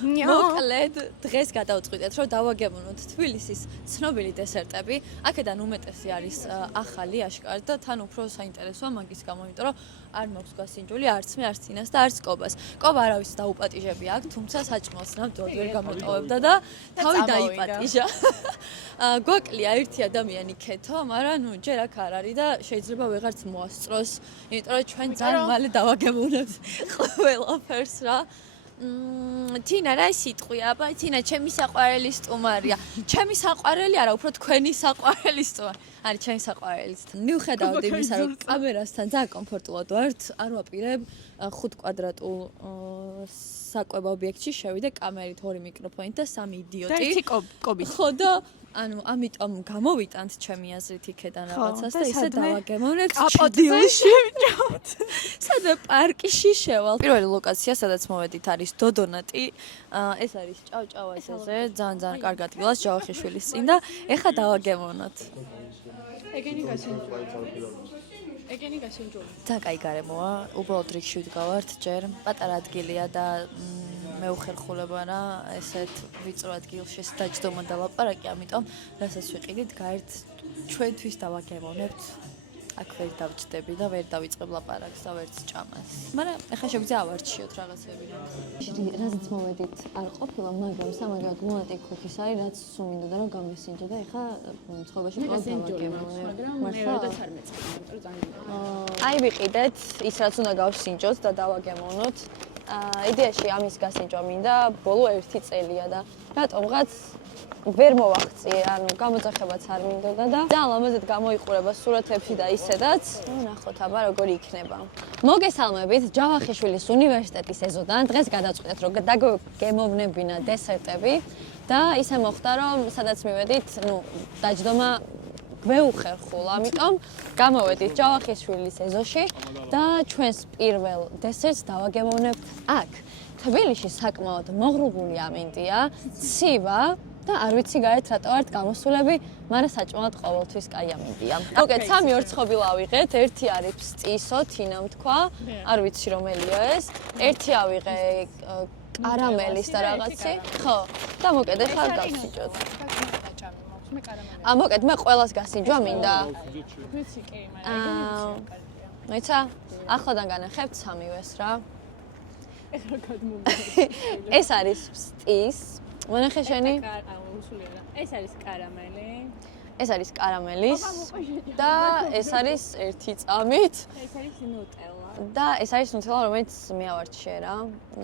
მოკლედ დღეს გადავწყვიტეთ რომ დავაგემოვნოთ თბილისის ცნობილი დესერტები. აქედან უმეტესი არის ახალი აშკარად და თან უფრო საინტერესოა მაგის გამო, იმიტომ რომ არ მაქვს გასინჯული არც მე, არც ინას და არც კობას. კობა არავის დაუპატიჟები აქ, თუმცა საჭმელს ნამდვილად ვერ გამოტოვებდა და თავი დაიპატიჟა. გვაკლია ერთი ადამიანი ქეთო, მაგრამ ნუ ჯერ აქ არ არის და შეიძლება ვეღარც მოასწროს, იმიტომ რომ ჩვენ ძალიან მალე დავაგემოვნებთ ყველაფერს რა. თინა რა სიტყვია? აბა თინა ჩემი საყვარელი სტუმარია. ჩემი საყვარელი არა, უფრო თქვენი საყვარელი სტუმარი. არის ჩემი საყვარელი. მიუხედავად იმისა, რომ კამერასთან ძალიან კომფორტულად ვართ, არ ვაპირებ 5 კვადრატულ საკვებ ობიექტში შევიდე კამერით 2 მიკროფონით და 3 იდიოტი. და ერთი კობით. ხო და ანუ ამიტომ გამოვიტანთ ჩემი აზრით იქედან რაღაცას და ისე დავაგემოვნებთ აპოტილში. სადაც პარკში შევალ. პირველი ლოკაცია, სადაც მოვედით არის დოდონატი. ეს არის ჭავჭავაზეზე, ძალიან კარგად გილას ჯავახიშვილის წინ და ეხა დავაგემოვნოთ. ეგენი გასინჯული. ძალიან კაი გარემოა, უბრალოდ რიგში ვდგავართ ჯერ. პატარა ადგილია და მე უხერხულება რა, ესეთ ვიწრო ადგილში დაჯდომა და ლაპარაკი, ამიტომ რასაც ვიყიდით, გაერთ ჩვენთვის დავაგემოვნებთ. აქ ვერ დავჭდები და ვერ დავიწყებ ლაპარაკს და ვერც ჭამას. მაგრამ ეხლა შეგვიძლია ავარჩიოთ რაღაცები. რაზეც მოვედით არ ყოფილა, მაგრამ სამაგად მონატი ქოქის არის, რაც სულ მინდოდა რომ გამესინჯა და ეხლა ცხოვრებაში ყოველ დავაგემოვნებ. მაგრამ მე არ მეწყდა, იმიტომ რომ ძალიან აი ვიყიდეთ ის რაც უნდა გავსინჯოთ და დავაგემოვნოთ. იდეაში ამის გასინჯვა მინდა ბოლო 1 წელია და რატომღაც ვერ მოვახციე, ანუ გამოძახებაც არ მინდოდა და ძალიან ლამაზად გამოიყურება სურათებში და ისედაც. ნახოთ აბა როგორი იქნება. მოგესალმებით ჯავახიშვილის უნივერსიტეტის ეზოდან. დღეს გადავწყვიტეთ რომ დაგემოვნებინა დესერტები და ისე მოხდა რომ სადაც მივედით, დაჯდომა გვეუხერხულა, ამიტომ გამოვედით ჯავახიშვილის ეზოში და ჩვენს პირველ დესერტს დავაგემოვნებთ აქ. თბილისში საკმაოდ მოღრუბლული ამინდია, ცივა და არ ვიცი გარეთ რატო ვართ გამოსულები, მაგრამ საჭმელად ყოველთვის კაი ამინდია. მოკეთ 3 ორცხობილ ავიღეთ, ერთი არის ფსტისო, თინამ თქვა, არ ვიცი რომელია ეს. ერთი ავიღე კარამელის და რაღაცი. ხო, და მოკეთ ეხლა გავსინჯოთ. მოკეთ მე ყველას გასინჯვა მინდა. ვიცი კი, მაგრამ ეცა ახლოდან განახებთ 3-ვეს რა. ეხლა გადმოვიდეთ. ეს არის ფსტის. მონახე შენი? ეს არის კარამელი. ეს არის კარამელის და ეს არის 1 წამით. ეს არის ნუტელა. და ეს არის ნუტელა, რომელიც მე ავარჩიე რა.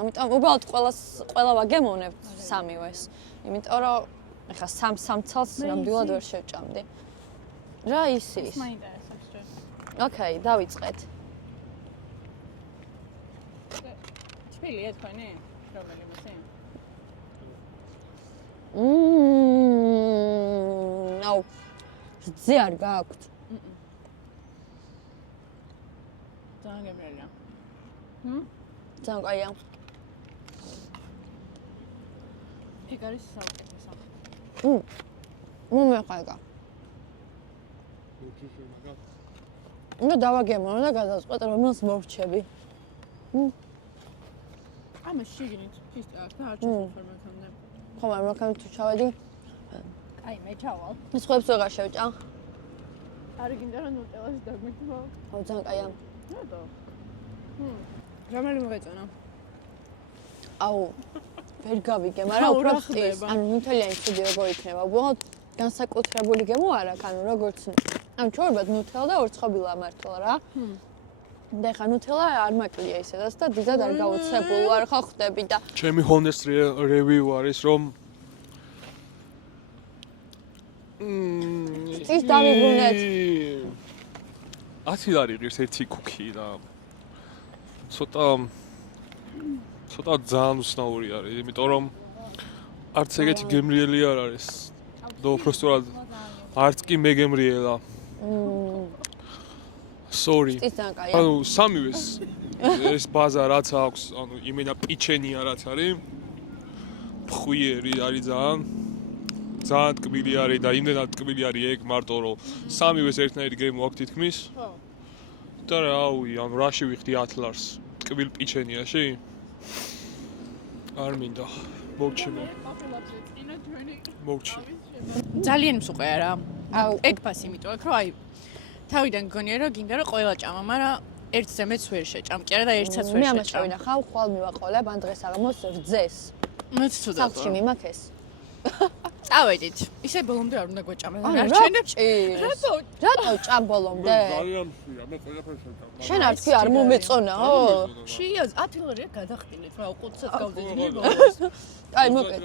ამიტომ უბრალოდ ყველა ვაგემოვნებთ 3-ვეს. იმიტომ რომ ეხლა 3 ცალს ნამდვილად ვერ შევჭამდი. რა ისის? მაინტერესებს ჯერ. ოკეი, დავიწყეთ. თბილია თქვენი? რომელი მოსი? აუ. ზე არ გააქვთ. ძალიან გემრიელია. ძალიან კაია. ეგ არის საუკეთესო. მომეყაიგა. უნდა დავაგემოვნო და გადავწყვეტ რომელს მოვრჩები. ამას შიგნით ჩისტი აქვს და არ ჩასაფორმებამდე. ხო, მაგრამ თუ ჩავედი, აი მე ჩავალ. სხვებს ვეღარ შევჭა. არ გინდა რომ ნუტელაში დაგმეთქვა. ხო, ძალიან კაია. რატო? რომელი მოგეწონა? აუ, ვერ გავიგე, მაგრამ უფრო ხტის. ანუ ნუტელიანი ცუდი როგორ იქნება? უბრალოდ განსაკუთრებული გემო არ აქვს, ანუ როგორც ანუ ჩორბად ნუტელა და ორცხობილა მართლა რა. და ეხა ნუტელა არ მაკლია ისედაც და დიდად არ გაუცებულ არ ხო ხდები და ჩემი honest review არის რომ ის დავიბრუნეთ. 10 ლარი ღირს ერთი კუქი და ცოტა ძალიან უცნაური არის, იმიტომ რომ არც ეგეთი გემრიელი არ არის. და უბრალოდ არც კი მე გემრიელა. Sorry. ანუ 3-ვეს ეს ბაზა რაც აქვს, ანუ იმენა პიჩენია რაც არის. ფხვიერი არის ძალიან ტკბილი არის და იმდენად ტკბილი არის ეგ მარტო რომ 3-ვეს ერთნაირი გემო აქვს თითქმის. ხო. და რავი, ანუ რაში ვიხდი 10 ლარს? ტკბილ პიჩენიაში? არ მინდა. მოვჩი მე. მოვჩი. ძალიან მსუყეა რა. აუ. ეგ ფასი იმიტომ აქ რომ აი თავიდან გონია რომ გინდა რომ ყველა ჭამა, მაგრამ ერთზე მეც ვერ შეჭამ. კი არა და ერთსაც ვერ მე ამას შეჭამ. შევინახავ, ხვალ მივაყოლებ, ან დღეს აღამოს რძეს. მეც ცუდად. სახლში მიმაქეს. წავედით. ისე ბოლომდე არ უნდა გვეჭამენ. ანუ არჩენებ. რატო? რატო ჭამ ბოლომდე? ძალიან მშვია, მე ყველაფერს შეჭამ. შენ არ თქვი არ მომეწონაო? შია 10 ლარი გადახტინეთ რა 20-ს გავდიდნი. აი მოკეთ.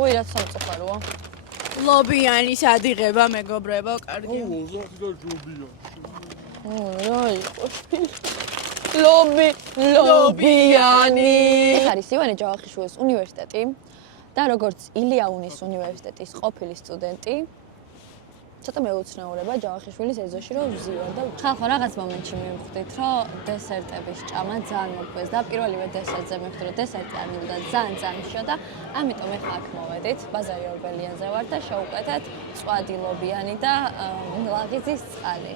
ой, რა სამწუხაროა. ლობიანი სადიღება მეგობრებო, კარგი. აუ, 30 და ჯობია. რა იყო? ლობიანი. ეს არის ივანე ჯავახიშვილის უნივერსიტეტი და როგორც ილიაუნის უნივერსიტეტის ყოფილი სტუდენტი ცოტა მეუცნაურება ჯავახიშვილის ეზოში რომ ვზივარ და ხალხო რაღაც მომენტში მივხვდით რომ დესერტების ჭამა ძალიან მოგვეს და პირველივე დესერტზე მივხვდი რომ დესერტი არ მინდა ძალიან მშია და ამიტომ ეხლა აქ მოვედით ბაზარი ორბელიანზე ვარ და შევუკეთეთ წვადი ლობიანი და ლაღიძის წყალი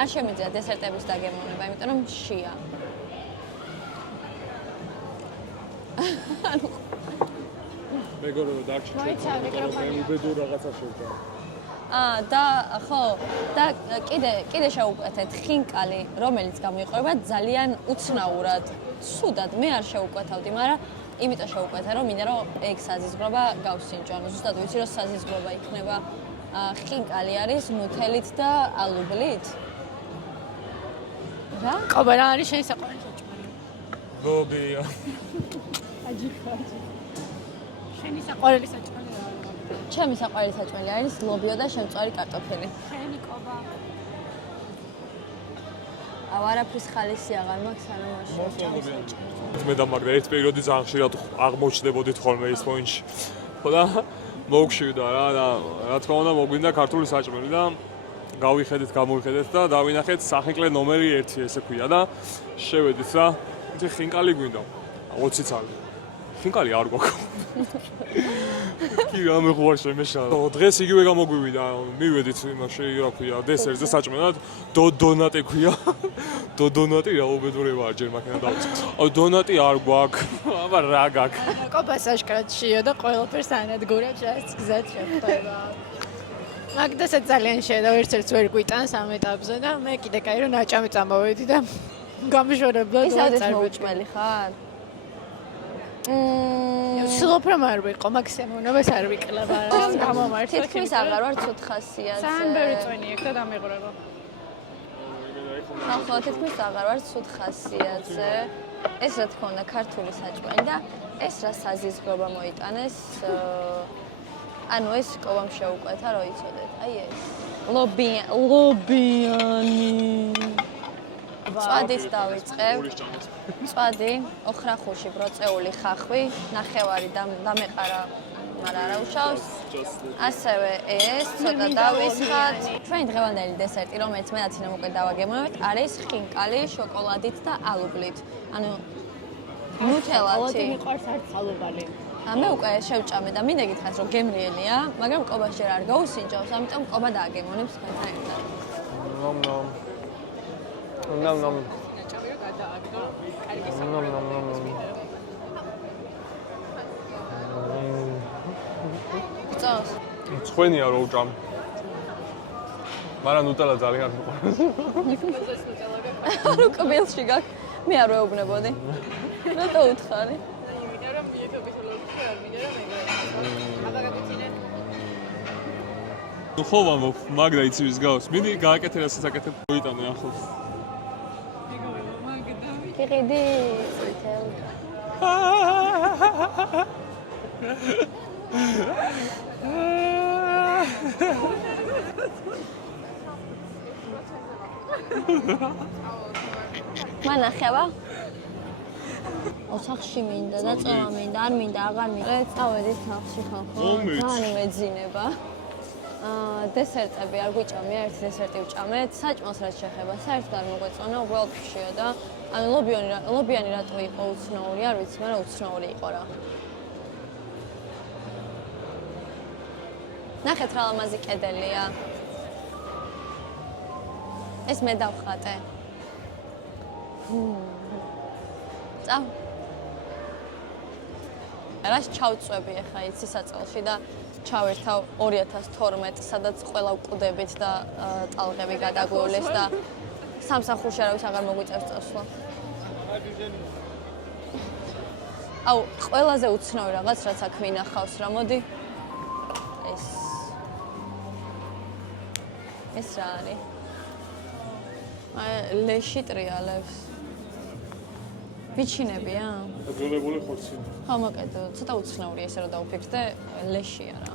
არ შემიძლია დესერტების დაგემოვნება იმიტომ რომ მშია მეგობრებო დარჩით მე უბედურ რაღაცა შევჭამ და ხო და კიდე შევუკეთეთ ხინკალი რომელიც გამოიყურება ძალიან უცნაურად სუდად მე არ შევუკეთავდი მაგრამ იმიტომ შევუკეთე რომ მინდა რომ ეგ საზიზგრობა გავსინჯო ანუ ზუსტად ვიცი რომ საზიზგრობა იქნება ხინკალი არის მუთელით და ალუბლით რა ყობა რა არის შენი საყვარელი საჭმელი ლობია შენი საყვარელი საჭმელი რა არის ჩემი საყვარელი საჭმელი არის ლობიო და შემწვარი კარტოფილი შენი ყობა არაფრის ხალისი აღარ მაქვს სანამ მე და მაგრამ ერთ პერიოდი ძალიან ხშირად აღმოჩნდებოდით ხოლმე ის პოინტში ხო და მოგშვიდა რა და რა თქმა უნდა მოგვინდა ქართული საჭმელი და გამოვიხედეთ და დავინახეთ სახეკლე ნომერი 1 ესე ქვია და შევედით რა იცი ხინკალი გვინდა 20 წელი ხინკალი არ გვაქვს კი რამე ხوار შემეშალა დღეს იგივე გამოგვივიდა მივედით იმაში რა ქვია დესერტზე საჭმელად დონატი ქვია დონატი რა უბედურება არ ჯერ მაქენა დავწ აუ დონატი არ გვაქვს აბა რა გაქვს ყობას აშკარად შეიო და ყველაფერს ანადგურებს რაც გზად შეხვდება მაგდასაც ძალიან შედა ერთ-ერთს ვერ გვიტანს ამ ეტაპზე და მე კიდე კაი რომ ნაჭამი წამოვედი და გამშორებლად ისადეს მოუჭმელი ხარ ვცდილობ რომ არ ვიყო მაქსიმუმობას არ ვიკლება რა გამომართვა თითქმის აღარ ვარ ცუდ ხასიათზე ძალიან ბევრი წვენი აქვს და დამეღრება ხო თითქმის აღარ ვარ ცუდ ხასიათზე ეს რა თქმა უნდა ქართული საჭმელი და ეს რა საზიზგრობა მოიტანეს ანუ ეს კობამ შეუკვეთა რომ იცოდეთ აი ეს ლობიანი წვადით დავიწყებ წვადი ოხრახულში ბროწეული ხახვი ნახევარი დამეყარა მაგრამ არა უშავს ასევე ეს ცოტა დავისხათ ჩვენი დღევანდელი დესერტი რომელიც მე დაცინემ უკვე დავაგემოვნებთ არის ხინკალი შოკოლადით და ალუბლით ანუ ნუტელათი მიყვარს არც ალუბალი მე უკვე შევჭამე და მინდა გითხრათ რომ გემრიელია მაგრამ კობას ჯერ არ გაუსინჯავს ამიტომ კობა დააგემოვნებს თქვენთან ერთად ნამ წავს ცხენია რო უჭამ მაგრამ ნუტელა ძალიან არ მიყვარს რო კბილში გაქვს მე არ ვეუბნებოდი რატო უთხარი ნუ ხო მაგდა იცი ვის გავს მინდი გააკეთე რა საკეთებ მოიტანე ახლოს გიყიდი წითელ მანახება ოთახში მინდა და წომა მინდა არ მინდა აღარ მინდა წავედით სახლში ხალხო ძალიან მეძინება დესერტები არ გვიჭამია ერთი დესერტი ვჭამეთ საჭმელს რაც შეხება საერთოდ არ მოგვეწონა უბრალოდ ფშია და ანუ ლობიანი რატო იყო უცნაური არ ვიცი მაგრამ უცნაური იყო რა ნახეთ რა ლამაზი კედელია ეს მე დავხატე წავ რას ჩავწვევი ახლა იცი საწელში და ჩავერთავ 2012, სადაც ყველა ვკვდებით და ტალღები გადაგვივლეს და სამსახურში არავის აღარ მოგვიწევს წასვლა. აუ, ყველაზე უცნაური რაღაც, რაც აქ მინახავს რა, მოდი. ეს რა არის? ლეში ტრიალებს. ბიჩინებია? აძულებული ხორცი. ხო, მოკედო, ცოტა უცნაურია ესე რომ დავფიქრდე, ლეშია რა.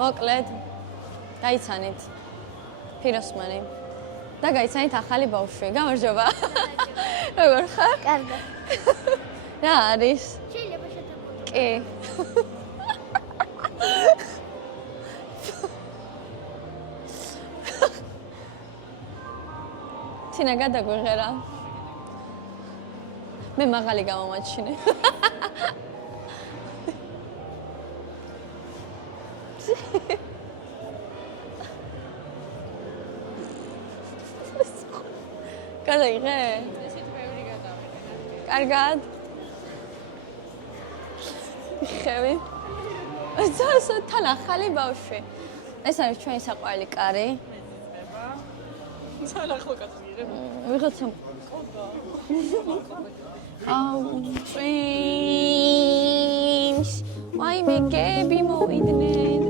მოკლედ, გაიცანით ფიროსმანი და გაიცანით ახალი ბავშვი. გამარჯობა. როგორ ხარ? კარგად. რა არის? შეიძლება შეთანხმო. კი. თინა გადაგვიღერა. მე მაღალი გამომაჩინე. გადაიღე? ესეთ ბევრი გადავიღე. კარგად. ხევი. ზუსტად თან ახალი ბავშვი. ეს არის ჩვენი საყვარელი კარი. სალახო კაცია. ვიღაცა აუ წვიმს ვაიმე გები მოვიდნენ